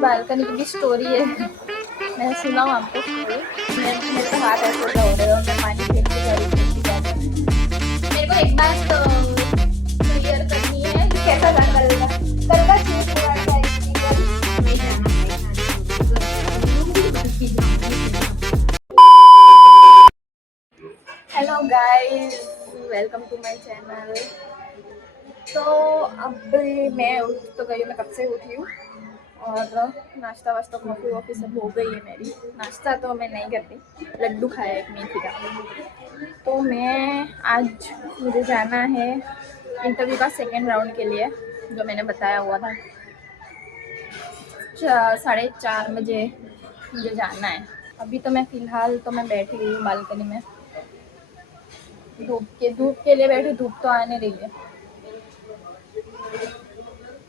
Balcony की भी story है। मैं सुना हूँ आपको स्टोरी। मेरे तो हाथ ऐसे हो रहे हैं और मैं पानी फेंकती जा रही हूँ। मेरे को एक बात क्लियर करनी है कि कैसा गाना करेगा करेगा चीज पूरा hello guys, welcome to my channel. तो अब मैं उठ तो गई, मैं कब से उठी हूँ और नाश्ता वाश्ता कॉफ़ी वॉफ़ी सब हो गई है मेरी। नाश्ता तो मैं नहीं करती, लड्डू खाया एक मेथी का। तो मैं आज मुझे जाना है इंटरव्यू का सेकेंड राउंड के लिए, जो मैंने बताया हुआ था 4:30 बजे मुझे जाना है। अभी तो मैं फ़िलहाल तो मैं बैठी हुई हूँ बालकनी में, धूप के लिए बैठी। धूप तो आने रही है।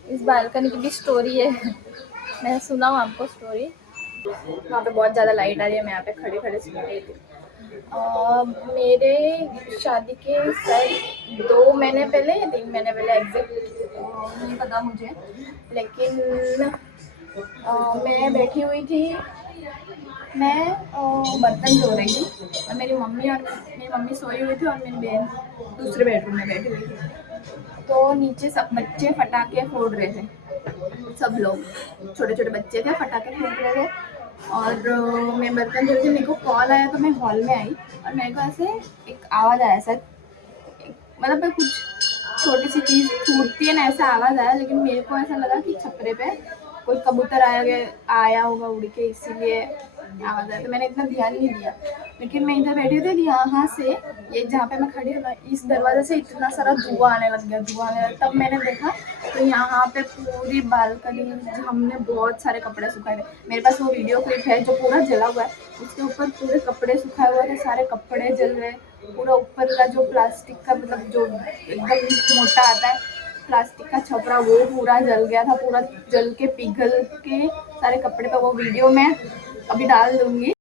इस बालकनी की भी स्टोरी है। मैं सुना हूँ आपको स्टोरी। वहाँ पे बहुत ज़्यादा लाइट आ रही है, मैं यहाँ पे खड़े खड़े सुन रही थी। मेरे शादी के शायद 2 महीने पहले या 3 महीने पहले, एग्जैक्ट नहीं पता मुझे, लेकिन मैं बैठी हुई थी। मैं बर्तन धो रही थी और मेरी मम्मी सोई हुई थी और मेरी बहन दूसरे बेडरूम में बैठी हुई थी। तो नीचे सब बच्चे पटाखे फोड़ रहे थे, सब लोग छोटे छोटे बच्चे थे, पटाखे फोड़ रहे थे। और मैं बर्तन धो रही थी, मेरे को कॉल आया तो मैं हॉल में आई और मेरे को ऐसे एक आवाज़ आया, ऐसा मतलब कुछ छोटी सी चीज़ छूटती है ना, ऐसा आवाज़ आया। लेकिन मेरे को ऐसा लगा कि छपरे पे कोई कबूतर आया होगा उड़ के, इसीलिए आवाज़ आया। तो मैंने इतना ध्यान नहीं दिया। लेकिन मैं इधर बैठी थी, यहाँ से ये जहाँ पे मैं खड़ी हूँ, इस दरवाजे से इतना सारा धुआं आने लग गया। तब मैंने देखा तो यहाँ पे पूरी बालकनी हमने बहुत सारे कपड़े सुखाए थे। मेरे पास वो वीडियो क्लिप है जो पूरा जला हुआ है, उसके ऊपर पूरे कपड़े सुखाए हुए थे, सारे कपड़े जल गए। पूरा ऊपर का जो प्लास्टिक का, मतलब जो एकदम मोटा आता है प्लास्टिक का छपरा, वो पूरा जल गया था। पूरा जल के पिघल के सारे कपड़े पे। वो वीडियो मैं अभी डाल दूंगी।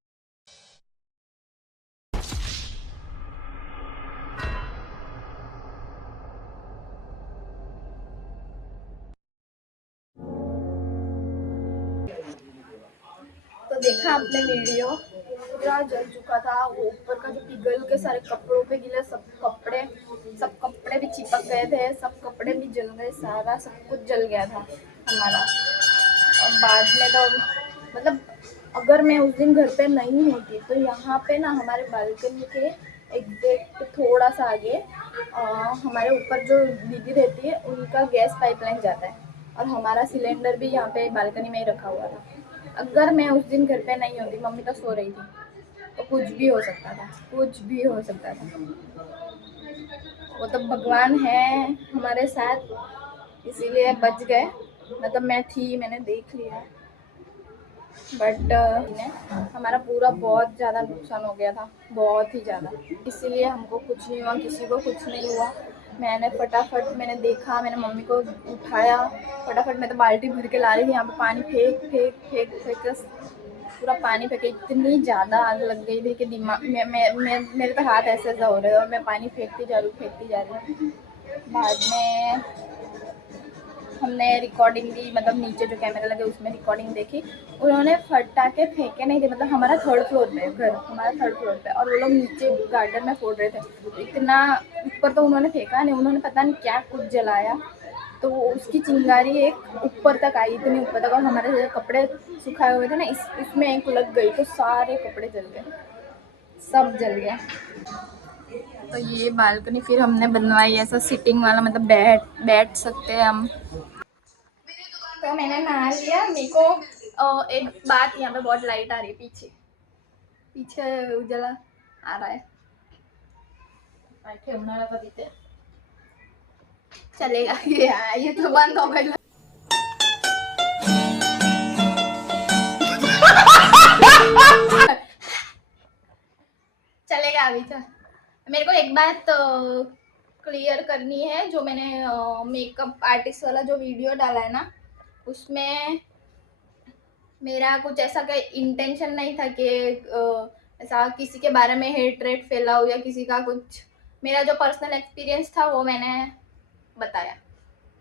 तो देखा आपने वीडियो, पूरा जल चुका था। वो ऊपर का जो पिघल के सारे कपड़ों पे गिले, सब कपड़े भी चिपक गए थे, सब कपड़े भी जल गए, सारा सब कुछ जल गया था हमारा। और बाद में तो मतलब अगर मैं उस दिन घर पे नहीं होती तो यहाँ पे ना हमारे बालकनी के एग्जैक्ट थोड़ा सा आगे हमारे ऊपर जो दीदी रहती है उनका गैस पाइपलाइन जाता है और हमारा सिलेंडर भी यहाँ पे बालकनी में ही रखा हुआ था। अगर मैं उस दिन घर पे नहीं होती, मम्मी तो सो रही थी, तो कुछ भी हो सकता था, कुछ भी हो सकता था। वो तो भगवान है हमारे साथ, इसीलिए बच गए। मतलब मैं थी, मैंने देख लिया, बट हमारा पूरा बहुत ज़्यादा नुकसान हो गया था, बहुत ही ज़्यादा। इसीलिए हमको कुछ नहीं हुआ, किसी को कुछ नहीं हुआ। मैंने देखा, मैंने मम्मी को उठाया फटाफट। मैं तो बाल्टी भर के ला रही थी, यहाँ पे पानी फेंक फेंक फेंक फेंक कर पूरा पानी फेंके। इतनी ज़्यादा आग लग गई थी कि दिमाग मेरे तो हाथ ऐसे ऐसा हो रहे हैं और मैं पानी फेंकती जा रही हूँ। बाद में हमने रिकॉर्डिंग दी, मतलब नीचे जो कैमरा लगे उसमें रिकॉर्डिंग देखी। उन्होंने फटाके फेंके नहीं थे, मतलब हमारा 3rd फ्लोर पे घर, हमारा 3rd फ्लोर पे, और वो लोग नीचे गार्डन में फोड़ रहे थे। इतना ऊपर तो उन्होंने फेंका नहीं, उन्होंने पता नहीं क्या कुछ जलाया, तो उसकी चिंगारी एक ऊपर तक आई, इतनी ऊपर तक। और हमारे जो कपड़े सुखाए हुए थे ना, इसमें एक लग गई तो सारे कपड़े जल गए, सब जल गया। तो ये बालकनी फिर हमने बनवाई ऐसा सिटिंग वाला, मतलब बैठ सकते हैं हम। तो मैंने नहा लिया। मेरे को एक बात, यहाँ पे बहुत लाइट आ रही है, पीछे पीछे उजाला आ रहा है। चलेगा ये तो बंद हो गई। चलेगा अभी तो। मेरे को एक बात क्लियर करनी है। जो मैंने मेकअप आर्टिस्ट वाला जो वीडियो डाला है ना, उसमें मेरा कुछ ऐसा कोई इंटेंशन नहीं था कि ऐसा किसी के बारे में हेट रेट फैलाऊं या किसी का कुछ। मेरा जो पर्सनल एक्सपीरियंस था वो मैंने बताया,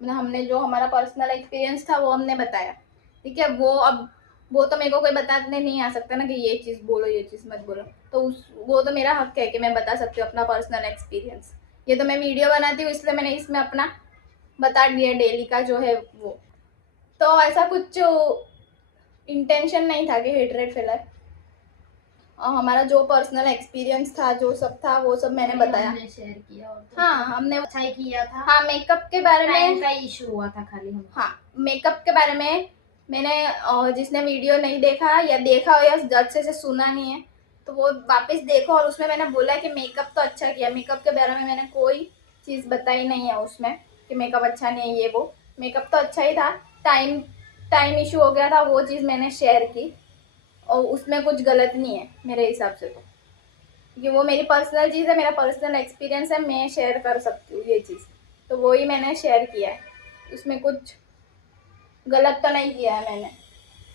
मतलब हमने जो हमारा पर्सनल एक्सपीरियंस था वो हमने बताया। ठीक है। वो तो मेरे को कोई बताने नहीं आ सकता ना कि ये चीज़ बोलो, ये चीज़ मत बोलो। तो वो तो मेरा हक है कि मैं बता सकती हूँ अपना पर्सनल एक्सपीरियंस। ये तो मैं वीडियो बनाती हूँ इसलिए मैंने इसमें अपना बता दिया डेली का जो है वो। तो ऐसा कुछ इंटेंशन नहीं था कि हेटरेट फैलाए। हमारा जो पर्सनल एक्सपीरियंस था, जो सब था, वो सब मैंने बताया, शेयर किया। और तो हाँ हमने अच्छा ही किया था। हाँ मेकअप के बारे में का इशू हुआ था खाली हम। हाँ मेकअप के बारे में मैंने जिसने वीडियो नहीं देखा या देखा हो या अच्छे से सुना नहीं है तो वो वापस देखो। और उसमें मैंने बोला कि मेकअप तो अच्छा किया। मेकअप के बारे में मैंने कोई चीज़ बताई नहीं है उसमें कि मेकअप अच्छा नहीं है ये वो। मेकअप तो अच्छा ही था। टाइम इशू हो गया था, वो चीज़ मैंने शेयर की और उसमें कुछ गलत नहीं है मेरे हिसाब से। तो क्योंकि वो मेरी पर्सनल चीज़ है, मेरा पर्सनल एक्सपीरियंस है, मैं शेयर कर सकती हूँ ये चीज़। तो वो ही मैंने शेयर किया है, उसमें कुछ गलत तो नहीं किया है मैंने,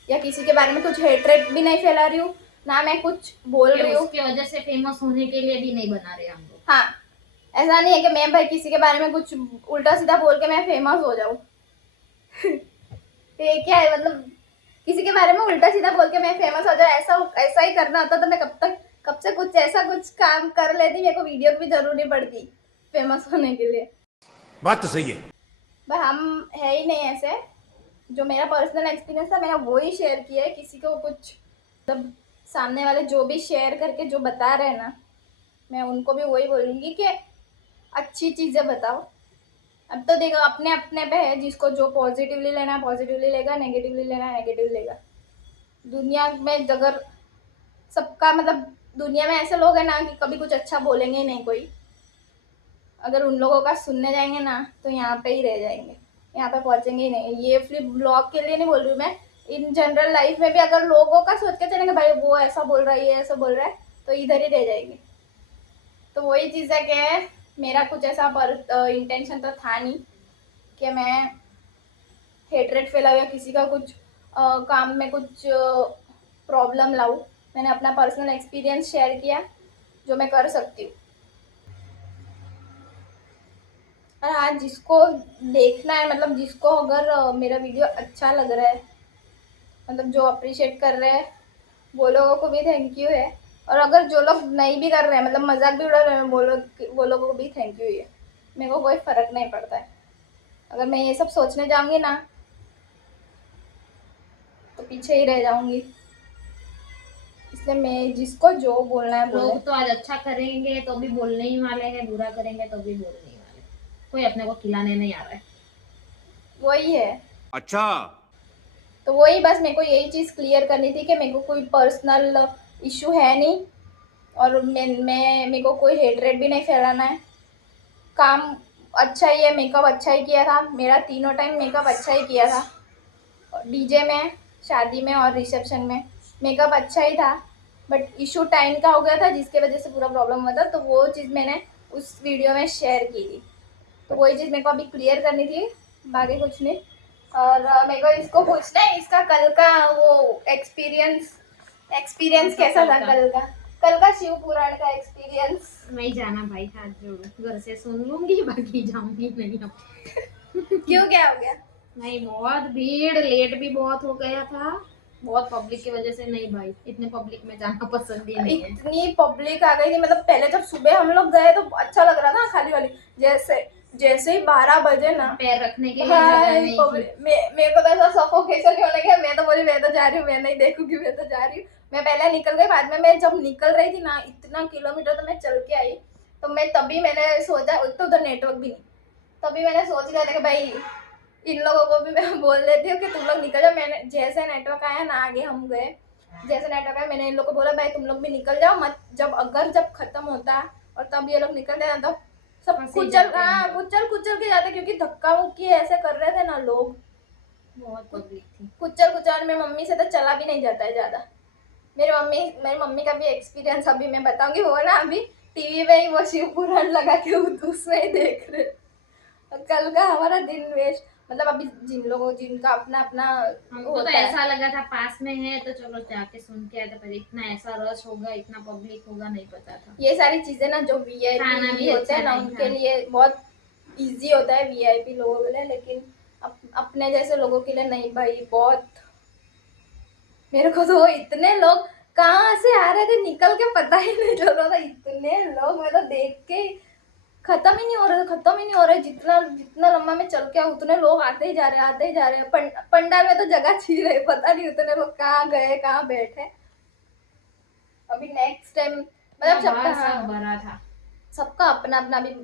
या किसी के बारे में कुछ हेट्रेट भी नहीं फैला रही हूँ, ना मैं कुछ बोल रही हूँ। उसकी वजह से फेमस होने के लिए भी नहीं बना रहे हम लोग। हाँ, ऐसा नहीं है कि मैं भाई किसी के बारे में कुछ उल्टा सीधा बोल के मैं फेमस हो जाऊँ। ये क्या है, मतलब किसी के बारे में उल्टा सीधा बोल के मैं फेमस हो जाऊँ, ऐसा ही करना होता तो मैं कब से कुछ काम कर लेती। मेरे को वीडियो की भी जरूरत नहीं पड़ती फेमस होने के लिए। बात तो सही है। भाई हम है ही नहीं ऐसे। जो मेरा पर्सनल एक्सपीरियंस था मैंने वो ही शेयर किया है। किसी को कुछ मतलब सामने वाले जो भी शेयर करके जो बता रहे हैं ना, मैं उनको भी वही बोलूँगी कि अच्छी चीज़ें बताओ। अब तो देखो अपने अपने पे है, जिसको जो पॉजिटिवली लेना है पॉजिटिवली लेगा, नेगेटिवली लेना है नेगेटिव लेगा। दुनिया में अगर सबका मतलब दुनिया में ऐसे लोग हैं ना कि कभी कुछ अच्छा बोलेंगे ही नहीं कोई। अगर उन लोगों का सुनने जाएंगे ना तो यहाँ पे ही रह जाएंगे, यहाँ पे पहुँचेंगे ही नहीं। ये सिर्फ ब्लॉग के लिए नहीं बोल रही हूँ मैं, इन जनरल लाइफ में भी अगर लोगों का सोच के चलेंगे भाई वो ऐसा बोल रहा है ये ऐसा बोल रहा है तो इधर ही रह जाएंगे। तो वही चीज़ है कि मेरा कुछ ऐसा इंटेंशन तो था नहीं कि मैं हेटरेट फैलाऊँ या किसी का कुछ काम में कुछ प्रॉब्लम लाऊँ। मैंने अपना पर्सनल एक्सपीरियंस शेयर किया जो मैं कर सकती हूँ। और हाँ, जिसको देखना है मतलब जिसको अगर मेरा वीडियो अच्छा लग रहा है, मतलब जो अप्रिशिएट कर रहे हैं वो लोगों को भी थैंक यू है। और अगर जो लोग नहीं भी कर रहे हैं मतलब मजाक भी उड़ा रहे हैं वो लोगों को भी थैंक यू है। मेरे को कोई फ़र्क नहीं पड़ता है। अगर मैं ये सब सोचने जाऊँगी ना तो पीछे ही रह जाऊँगी। इसलिए मैं जिसको जो बोलना है बोले। लोग तो आज अच्छा करेंगे तो भी बोलने ही वाले हैं, बुरा करेंगे तो भी बोलने ही वाले। कोई अपने को खिलाने नहीं आ रहा है। वही है। अच्छा। तो वही बस मेरे को यही चीज़ क्लियर करनी थी कि मेरे को कोई पर्सनल इशू है नहीं और मेरे को कोई हेटरेट भी नहीं फैलाना है। काम अच्छा ही है, मेकअप अच्छा ही किया था, मेरा तीनों टाइम मेकअप अच्छा ही किया था। डीजे में, शादी में और रिसेप्शन में मेकअप अच्छा ही था। बट इशू टाइम का हो गया था जिसके वजह से पूरा प्रॉब्लम हुआ था। तो वो चीज़ मैंने उस वीडियो में शेयर की थी। तो वही चीज़ मेरे को अभी क्लियर करनी थी, बाकी कुछ नहीं। और मेरे को इसको पूछना है इसका कल का वो एक्सपीरियंस कैसा था कल का शिव पुराण का एक्सपीरियंस। नहीं जाना भाई, हाथ जोड़ो, घर से सुन लूंगी बाकी जाऊंगी नहीं अब। क्यों, क्या हो गया? नहीं, बहुत भीड़, लेट भी बहुत हो गया था, बहुत पब्लिक की वजह से। नहीं भाई, इतने पब्लिक में जाना पसंद ही नहीं है। इतनी पब्लिक आ गई थी, मतलब पहले जब सुबह हम लोग गए तो अच्छा लग रहा था खाली वाली। जैसे जैसे ही 12 बजे ना पैर रखने के लिए जगह नहीं थी। मेरे को तो ऐसा सफोकेशन होने गया। मैं तो बोली मैं तो जा रही हूँ, मैं नहीं देखूंगी, मैं तो जा रही हूँ। मैं पहले निकल गई, बाद में मैं जब निकल रही थी ना इतना किलोमीटर तो मैं चल के आई। तो तभी मैंने सोचा, तो उधर नेटवर्क भी नहीं, तभी मैंने सोच लिया था कि भाई इन लोगों को भी मैं बोल देती हूँ कि तुम लोग निकल जाओ। मैंने जैसे नेटवर्क आया ना आगे हम गए, जैसे नेटवर्क आया मैंने इन लोग को बोला भाई तुम लोग भी निकल जाओ मत। जब खत्म होता और तब ये लोग निकलते ना तो सब कुचल कुचल के जाते, क्योंकि धक्का मुक्की ऐसे कर रहे थे ना लोग। बहुत पब्लिक थी। कुचल कुचल में मम्मी से तो चला भी नहीं जाता है ज्यादा। मेरी मम्मी का भी एक्सपीरियंस अभी मैं बताऊंगी। वो ना अभी टीवी में ही वो शिव पुराण लगा के उसमें ही देख रहे। कल का हमारा दिन वेस्ट, मतलब अभी जिनका अपना अपना हमको तो ऐसा लगा था पास में है तो चलो जाके सुन के आए थे, पर इतना ऐसा रश होगा, इतना पब्लिक होगा नहीं पता था। ये सारी चीजें ना जो वीआईपी होते हैं ना उनके लिए बहुत इजी होता है, वीआईपी लोगों के लिए। लेकिन अपने जैसे लोगों के लिए नहीं भाई, बहुत मेरे को तो इतने लोग कहाँ से आ रहे थे निकल के पता ही नहीं चल रहा था, इतने लोग मैं तो देख के खत्म ही नहीं हो रहे, खत्म ही नहीं हो रहे। जितना जितना लंबा मैं चल के आऊं, उतने लोग आते ही जा रहे, आते ही जा रहे। पंडाल में तो जगह छी रहे, पता नहीं उतने लोग कहाँ गए, कहाँ बैठे। अभी नेक्स्ट टाइम मतलब सबका, बाहर सब हाँ, भरा था। सबका अपना अपना भी,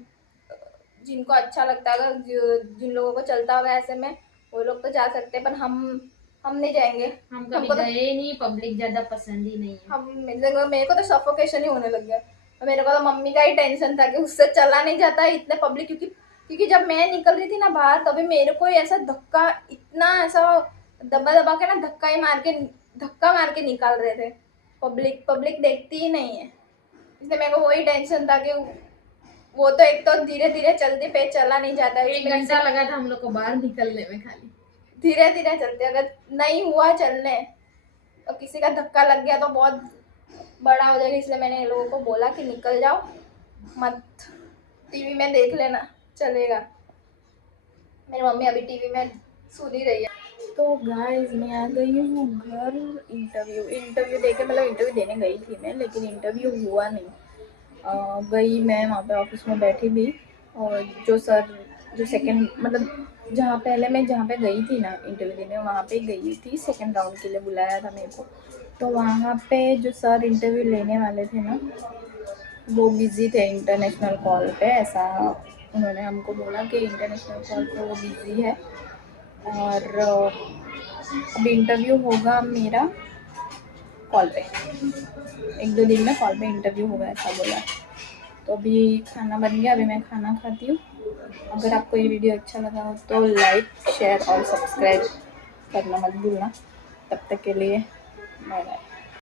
जिनको अच्छा लगता है, जिन लोगों को चलता होगा ऐसे में, वो लोग तो जा सकते हैं, पर हम नहीं जाएंगे। हम कभी हमको तो गए नहीं, पब्लिक ज्यादा पसंद ही नहीं है। मेरे को तो सफोकेशन ही होने लग गया। और मेरे को तो मम्मी का ही टेंशन था कि उससे चला नहीं जाता है इतने पब्लिक, क्योंकि जब मैं निकल रही थी ना बाहर, तभी मेरे को ही ऐसा धक्का, इतना ऐसा दबा दबा के ना धक्का मार के निकाल रहे थे। पब्लिक पब्लिक देखती ही नहीं है, इसलिए मेरे को वही टेंशन था कि वो तो एक तो धीरे धीरे चलती पे चला नहीं जाता है, 1 घंटा लगा था हम लोग को बाहर निकलने में खाली। धीरे धीरे चलते, अगर नहीं हुआ चलने और किसी का धक्का लग गया तो बहुत बड़ा हो जाएगा। इसलिए मैंने इन लोगों को बोला कि निकल जाओ मत, टीवी में देख लेना चलेगा। मेरी मम्मी अभी टीवी में सुन ही रही है। तो गाइस मैं आ गई हूँ घर। इंटरव्यू देके, मतलब इंटरव्यू देने गई थी मैं, लेकिन इंटरव्यू हुआ नहीं। गई मैं वहाँ पे ऑफिस में बैठी भी, और जो सेकंड, मतलब जहाँ पे गई थी ना इंटरव्यू देने, वहाँ पे गई थी, सेकंड राउंड के लिए बुलाया था मेरे को। तो वहाँ पे जो सर इंटरव्यू लेने वाले थे ना, वो बिज़ी थे इंटरनेशनल कॉल पे, ऐसा उन्होंने हमको बोला कि इंटरनेशनल कॉल पे वो बिज़ी है, और अब इंटरव्यू होगा मेरा कॉल पे, 1-2 दिन में कॉल पे इंटरव्यू होगा, ऐसा बोला। तो अभी खाना बन गया, अभी मैं खाना खाती हूँ। अगर आपको ये वीडियो अच्छा लगा हो तो लाइक, शेयर और सब्सक्राइब करना मत भूलना। तब तक के लिए बाय बाय।